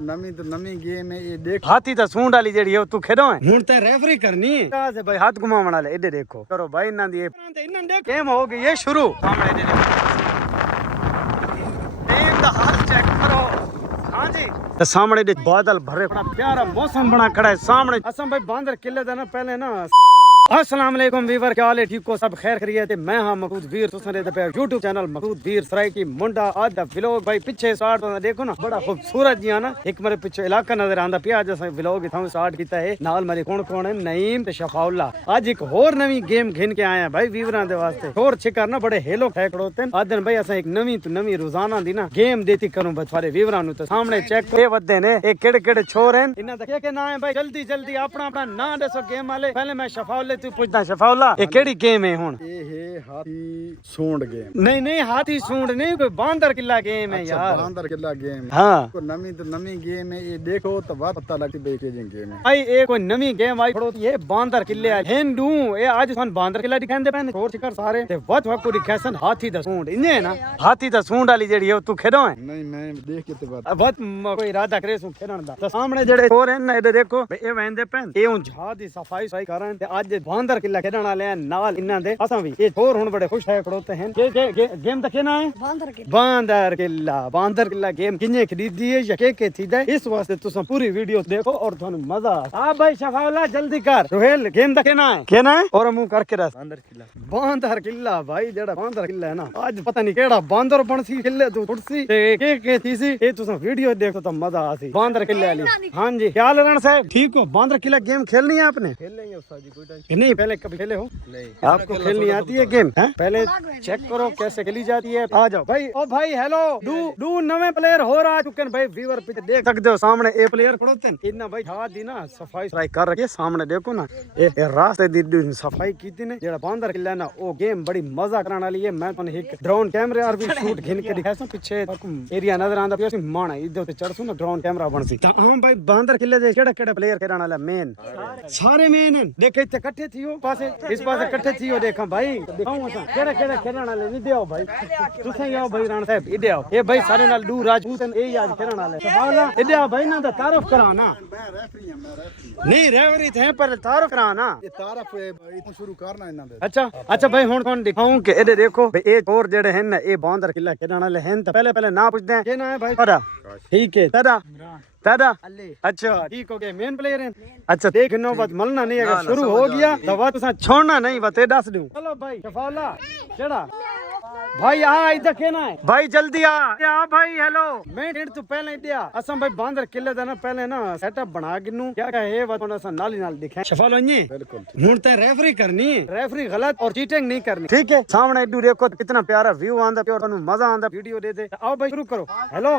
ਨਵੀਂ ਤੋਂ ਨਵੀਂ ਗੇਮ ਹੈ ਇਹ ਦੇਖ ਹਾਥੀ ਤਾਂ ਸੂੰਡ ਵਾਲੀ ਜਿਹੜੀ ਹੈ ਤੂੰ ਖੇਡੋ ਹੈ ਹੁਣ ਤਾਂ ਰੈਫਰੀ ਕਰਨੀ ਹੈ ਕਾਹਦੇ ਭਾਈ ਹੱਥ ਘੁਮਾਉਣ ਵਾਲੇ ਇਹਦੇ ਦੇਖੋ ਕਰੋ ਭਾਈ ਇਹਨਾਂ ਦੀ ਇਹਨਾਂ ਦੇ ਗੇਮ ਹੋ ਗਈ ਹੈ ਸ਼ੁਰੂ ਸਾਹਮਣੇ ਦੇ ਟੀਮ ਦਾ ਹਾਲ ਚੈੱਕ ਕਰੋ हाँ जी तो सामने दे बादल भरे बड़ा प्यारा मौसम बना खड़ा है सामने असम भाई बांदर किले दा ना पहले ना अस्सलाम वालेकुम वीवर क्या हाल है ठीक हो सब खैर खैरियत है मैं हां मकसूद वीर तुसां दे पे YouTube चैनल मकसूद वीर सराय की मुंडा आज दा व्लॉग भाई पीछे स्टार्ट होना देखो ना बड़ा खूबसूरत जी ना एक मेरे पीछे इलाका नजर आंदा पिया आज अस व्लॉग इथां स्टार्ट कीता है नाल मेरे कौन है नईम ते शफाउल्ला आज एक और नवी गेम घिन के आए हैं भाई वीवरां दे वास्ते और छिकर ना बड़े हेलो खड़ोते आज दिन भाई अस एक नवी तो नवी रोजाना दी ना गेम देती करूं बथारे वीवरां नु तो सामने चेक ये वदे ने ए केड़े छोर हैं इना दा क्या नाम है भाई जल्दी जल्दी अपना अपना नाम दसो गेम वाले पहले मैं शफाउल्ले तू पूछदा शफाउल्ला ये केड़ी गेम है हुन ये है हाथी सूंड गेम नहीं हाथी सूंड नहीं कोई बांदर किला गेम है यार बांदर किला गेम हां को नवी तो नवी गेम है ये देखो तो बात पता लगती बेके गेम है भाई ये कोई नवी गेम आई खड़ो ये बांदर किले हिंदू ये आज सन बांदर किला दिखांदे पैन छोर छिकर सारे ते वत वक को दिखासन हाथी दा सूंड इने ना हाथी दा सूंड वाली जेडी है तू खेडो है नहीं मैं देख के तो बात वत कोई इरादा करे सु खेडन दा तो सामने जेडे छोर हैं ना इधर देखो ये वेंदे पैन ये उन जहाज दी सफाई करन ते आज बांदर किला खेडन वाले नाल इना दे असां भी ये छोर हुन बड़े खुश है खड़ोते हैं ये गेम दा केना है बांदर किला गेम किने खरीदी है या के थी दे इस वास्ते तुसा पूरी वीडियो देखो और थानु मजा आ भाई शफाउल्ला जल्दी कर रोहेल गेम दा केना है और मुंह करके रस बांदर किला भाई जेड़ा बांदर किला है ना आज पता नहीं केड़ा बांदर बनसी किले तू उड़सी ते के थी सी ये तुसा वीडियो देखो तो मजा आसी बांदर किले वाली हां जी क्या लरण साहब ठीक हो बांदर किला गेम खेलनी है आपने खेलेंगे उस्ताद जी कोई टेंशन नहीं पहले कभी खेले हो नहीं आपको खेलनी आती है गेम है? पहले चेक करो कैसे खेली जाती है आ जाओ भाई ओ भाई हेलो डू नवे प्लेयर हो रहा चुके भाई व्यूअर पे देख सकते हो सामने ए प्लेयर खड़ोते हैं इतना भाई हाथ दी ना सफाई कर रखी है सामने देखो ना ये रास्ते दी सफाई की थी ने जेड़ा बांदर किला ना वो गेम बड़ी मजा कराने वाली है मैं तो एक ड्रोन कैमरे और भी शूट घिन के दिखासा पीछे एरिया नजर आंदा पिया सी माना इधर ते चढ़सू ना ड्रोन कैमरा बनसी ता हां भाई बांदर किले दे केड़े प्लेयर खेलने वाला मेन सारे मेन हैं देखे इत्ते इकट्ठे थी हो पासे इस पासे इकट्ठे थी हो देखा भाई दिखाऊं असा केड़े खेलने वाले नहीं देओ भाई तुसे आओ भाई राणा साहब इधे आओ ये भाई सारे नाल डू राजपूत ए आज खेलने वाले सवाला इधे आओ भाई ना दा तारुफ कराना मैं रेफरी हूं नहीं रेफरी थे पर तारुफ कराना ये तारफ शुरू करना इना दे अच्छा भाई हुन कौन दिखाऊं के इधे देखो ए और जेड़े हैं ना ए बांदर किला खेलने वाले हैं तो पहले ना पूछते हैं के ना है भाई तारा ठीक है दादा अच्छा ठीक हो गया मेन प्लेयर है अच्छा देख नो बात मलना नहीं अगर शुरू हो गया तो बात छोड़ना नहीं बते दस दूं चलो भाई शफाउल्ला केड़ा भाई आ इधर केना है भाई जल्दी आ भाई हेलो मैं डेढ़ तो पहले दिया असम भाई बांदर किले दा ना पहले ना सेटअप बना गिनू क्या है बात ना नाली नाल दिखाए शफाउल्ला जी बिल्कुल हुन ते रेफरी करनी रेफरी गलत और चीटिंग नहीं करनी ठीक है सामने इधर देखो कितना प्यारा व्यू आंदा प्योर तनु मजा आंदा वीडियो दे आओ भाई शुरू करो हेलो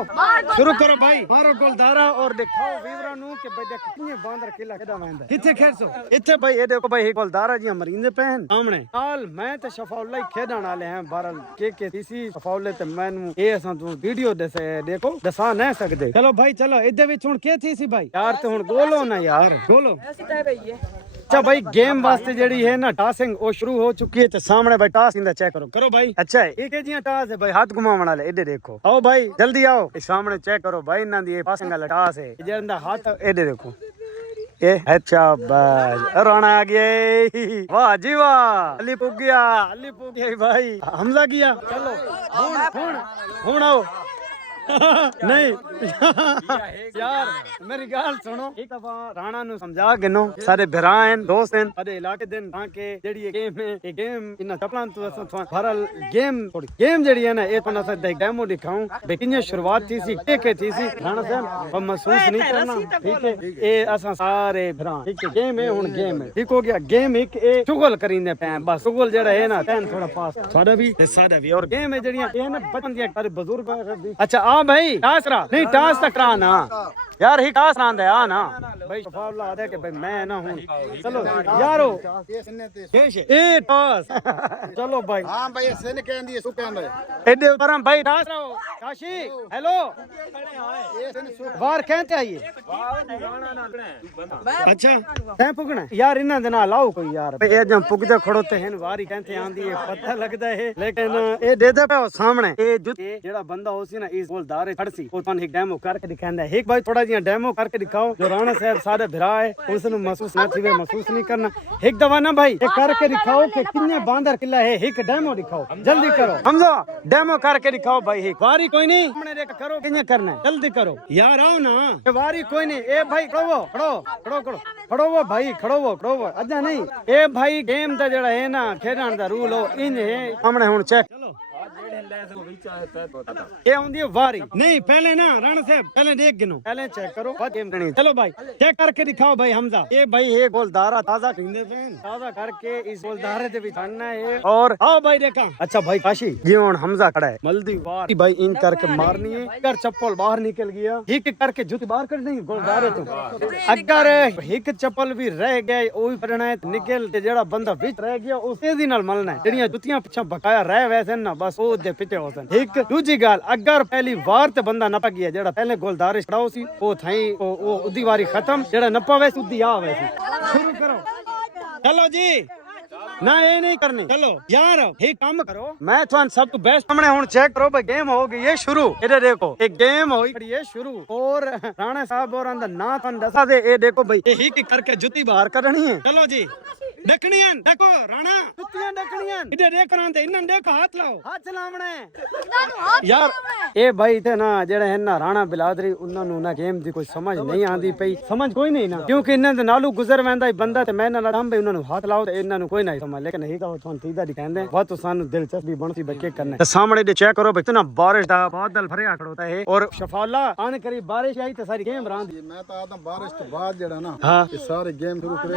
शुरू करो भाई मारो गोलदारा और दिखाओ वीवरा नु के भाई देख कितने बांदर किला केदा वेंदा किथे खेलसो इथे भाई ये देखो भाई गोलदारा जी मरींदे पहन सामने हाल मैं ते शफाउल्ला ही खेडण वाले हैं बारल के थी शफाउल्ले ते मैनू ए असा तू वीडियो दसे देखो दसा नहीं सकदे चलो भाई चलो इधर विच हुन के थी सी भाई यार ते हुन गोलो ना यार गोलो अच्छा भाई गेम वास्ते जेडी है ना टासिंग वो शुरू हो चुकी है तो सामने भाई टास इंदा चेक करो भाई अच्छा है एक जी टास है भाई हाथ घुमावन वाले इधर देखो आओ भाई जल्दी आओ सामने चेक करो भाई इना दी पासिंग वाला टास है जेंदा हाथ इधर देखो ए अच्छा बस राणा आ गया वाह जी वाह अली पुग गया भाई हमला किया चलो हुन आओ नहीं यार मेरी गाल सुनो एक दफा राणा नु समझा गिनो सारे भरा हैं दोस्त हैं अरे इलाके दिन के जेडी ये गेम है ये गेम इना चपलान तो भरल गेम जेडी है ना ए तो ना डेमो दिखाऊं बेकिन शुरुआत थी सी के थी सी राणा साहब हम महसूस नहीं करना ठीक है ए असा सारे भरा ठीक है गेम है हुन गेम है ठीक हो गया गेम एक ए चुगल करीने पे बस चुगल जेड़ा है ना तैन थोड़ा पास सादा भी और गेम है जेडियां ए ना बचपन दी सारे बुजुर्ग अच्छा आ भाई टास रहा नहीं टास तक रहा ना यार ही टास रहा है आ ना भाई मुकाबला आता है कि भाई मैं ना हूँ। चलो यारो ए टॉस चलो भाई। हाँ भाई सिन कहंदी है सु कहंदा है एडे परम भाई टॉस रहो काशी हेलो वार कहते आइए। अच्छा तैं पुगना यार इन्हां दे नाल आओ कोई यार ए जम पुगदे खड़ोते हैं वार ही कहते आंदी है पता लगदा है लेकिन ए दे दे पे सामने ए जेड़ा बंदा होसी ना इस गोलदार खड़सी ओ तन एक डेमो करके दिखांदा है। एक भाई थोड़ा जिहा डेमो करके दिखाओ जो राणा साहब सारे भिरा है उसनु महसूस ना थीवे महसूस नहीं करना। एक दवा ना भाई ये करके दिखाओ कि कितने बांदर किला है। एक डेमो दिखाओ जल्दी करो हमजा डेमो करके दिखाओ भाई। एक वारी कोई नहीं सामने देख करो किने करना है जल्दी करो यार आओ ना ये वारी कोई नहीं। ए भाई खड़ो खड़ो खड़ो खड़ो खड़ो वो भाई खड़ो वो अजा नहीं ए भाई गेम दा जेड़ा है ना खेडण दा रूल हो इन है सामने हुन चेक चलो ये होंदी है वारी नहीं पहले ना राणा साहब पहले देख गिनो पहले चेक करो बाद गेम करनी। चलो भाई चेक करके दिखाओ भाई हमजा ये भाई ये गोलदारा ताजा ढूंढे फैन ताजा करके इस गोलदारे दे विच आना है और आओ भाई देखा। अच्छा भाई काशी ये हुन हमजा खड़ा है मल्दी वार भाई इन करके मारनी है अगर चप्पल बाहर निकल गया हिक करके जूती बाहर कर देंगे गोलदारे तो अगर हिक चप्पल भी रह गए ओ भी पड़ना है निकल ते जेड़ा बंदा विच रह गया उस तेजी नाल मलना है। जेड़ियां जुतियां पिछा बकाया रह वैसे ना बस ओ दे पिछे हो सन। एक दूजी गाल अगर पहली वार ते बंदा नपा गया जेड़ा पहले गोलदारे खड़ाओ सी ओ थाई ओ उदी वारी खत्म जेड़ा नपा वैसे उदी आ वैसे शुरू करो। चलो जी ना ये नहीं करनी चलो यार ये काम करो मैं तुम सब तो बेस्ट सामने हुन चेक करो भाई गेम हो गई है शुरू। इधर देखो एक गेम होई खड़ी है शुरू और राणा साहब और अंदर ना तुम दसा दे ए देखो भाई ये ही करके जुती बाहर करनी है। चलो जी देखनियां देखो राणा जुतियां देखनियां इधर देख रहा थे इन्हां देखो हाथ लाओ हाथ चलावणे यार ए भाई थे ना जेड़े है ना राणा बिलादरी उन्हां नु ना गेम दी कोई समझ नहीं आंदी पई समझ कोई नहीं ना क्योंकि इन्हां दे नालू गुजर वेंदा बंदा ते मैं ना हम भाई उन्हां नु हाथ लाओ ते इन्हां नु कोई नहीं समझ लेकिन ही का तुम सीधा दिखांदे बहुत तो सानू दिलचस्पी बनती बच्चे करने ते सामने दे चेक करो भाई इतना बारिश दा बादल भरिया खड़ोता है और शफाला आने करीब बारिश आई ते सारी गेम रांद मैं तो आदम बारिश तो बाद जेड़ा ना हां ये सारे गेम शुरू करे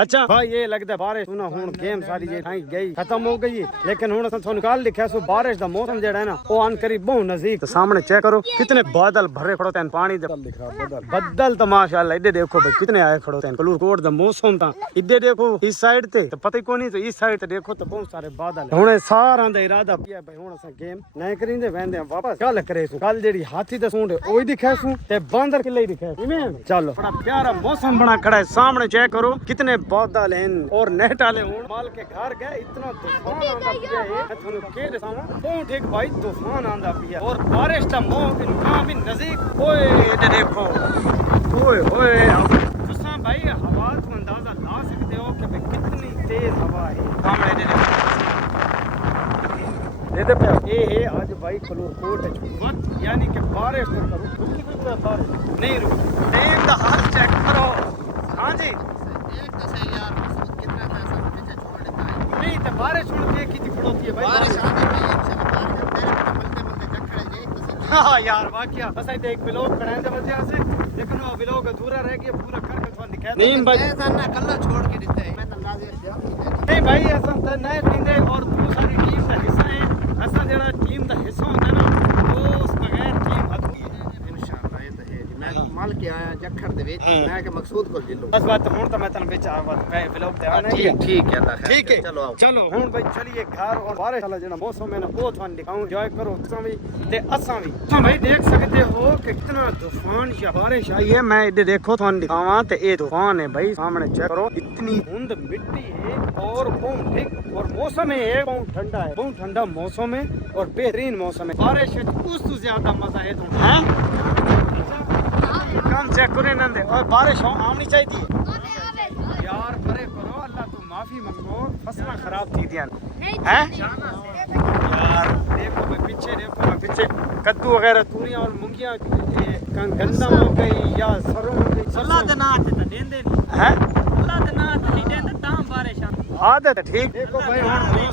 अच्छा भाई ये लगता है बारिश सुना हुन गेम सारी ये ठाई गई खत्म हो गई लेकिन हुन असन निकाल लिखा सो बारिश दा मौसम जेड़ा है ना वो आन करीब बहुत नजदीक। तो सामने चेक करो कितने बादल भरे खड़ोते हैं पानी दे बदल तो माशाल्लाह इधर देखो भाई कितने आए खड़ोते हैं कलूर कोट दा मौसम ता इधर देखो इस साइड ते तो पता ही कोई नहीं तो इस साइड ते देखो तो बहुत सारे बादल हुन सारा दा इरादा किया भाई हुन असन गेम नहीं करिंदे वेंदे वापस कल करे सो कल जेडी हाथी दा सूंड ओही दिखासू ते बांदर किले दिखाए चलो बड़ा प्यारा मौसम बना खड़ा है। सामने चेक करो कितने बादल हैं और नेट वाले हुन माल के घर गए इतना तूफान आंदा पिया है मैं थानू के दसावां बहुत एक भाई तूफान आंदा पिया और बारिश दा इनका भी नजदीक ओए ये देखो ओए ओए तुसा भाई हवा तो अंदाजा ला सकते हो कि भाई कितनी तेज हवा है सामने दे पे ये है आज भाई कलूर कोट वक्त यानी कि बारिश तो रुकी कोई बारिश नहीं रुकी टाइम दा हाल चेक करो। हां जी नहीं तो बारिश उड़ के कितनी पड़ोती है भाई बारिश आंदी है हां यार वाकया बस एक ब्लॉग बनाने की वजह से लेकिन वो ब्लॉग अधूरा रह गया पूरा करके तो दिखा नहीं भाई ऐसा ना कल्ला छोड़ के देता है मैं तो लाजिम नहीं भाई ऐसा तो नहीं पींदे और दूसरी टीम का हिस्सा है ऐसा जेड़ा टीम का हिस्सा होता है ना वो उस बगैर टीम अधूरी है इंशाल्लाह ये तो है मैं माल के आया जखर दे विच मैं के मकसूद को जिलो बस बात हुन तो मैं तन विच आ बात मैं ब्लॉग ते आना है ठीक है अल्लाह खैर ठीक है चलो आओ चलो हुन भाई चलिए घर और बारिश वाला जेड़ा मौसम है ना वो थान दिखाऊं एंजॉय करो तुम भी ते असा भी तुम भाई देख सकते हो कि कितना तूफान या बारिश आई है। मैं इधर देखो थान दिखावां ते ए तूफान है भाई सामने चेक करो इतनी धुंध मिट्टी है और बहुत ठीक और मौसम है बहुत ठंडा है बहुत ठंडा मौसम है और बेहतरीन मौसम है बारिश है उस तो ज्यादा मजा है तुम हैं काम चेक करें नंदे और बारिश हो आनी चाहिए यार परे करो अल्लाह तू माफी मांगो फसलें खराब थी दियां हैं यार देखो मैं पीछे कद्दू वगैरह तूरियां और मूंगियां गंदा हो गई या सरों हो गई अल्लाह दे नाम ते देंदे नहीं हैं अल्लाह दे नाम ते नहीं देंदे ता बारिश आदत ठीक देखो भाई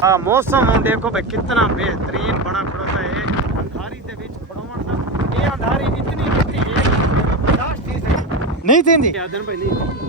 हां मौसम देखो भाई कितना बेहतरीन बना खड़ोता है अंधारी दे विच खड़ोवण दा ये अंधारी इतनी मिट्टी है नहीं थी यादन भाई नहीं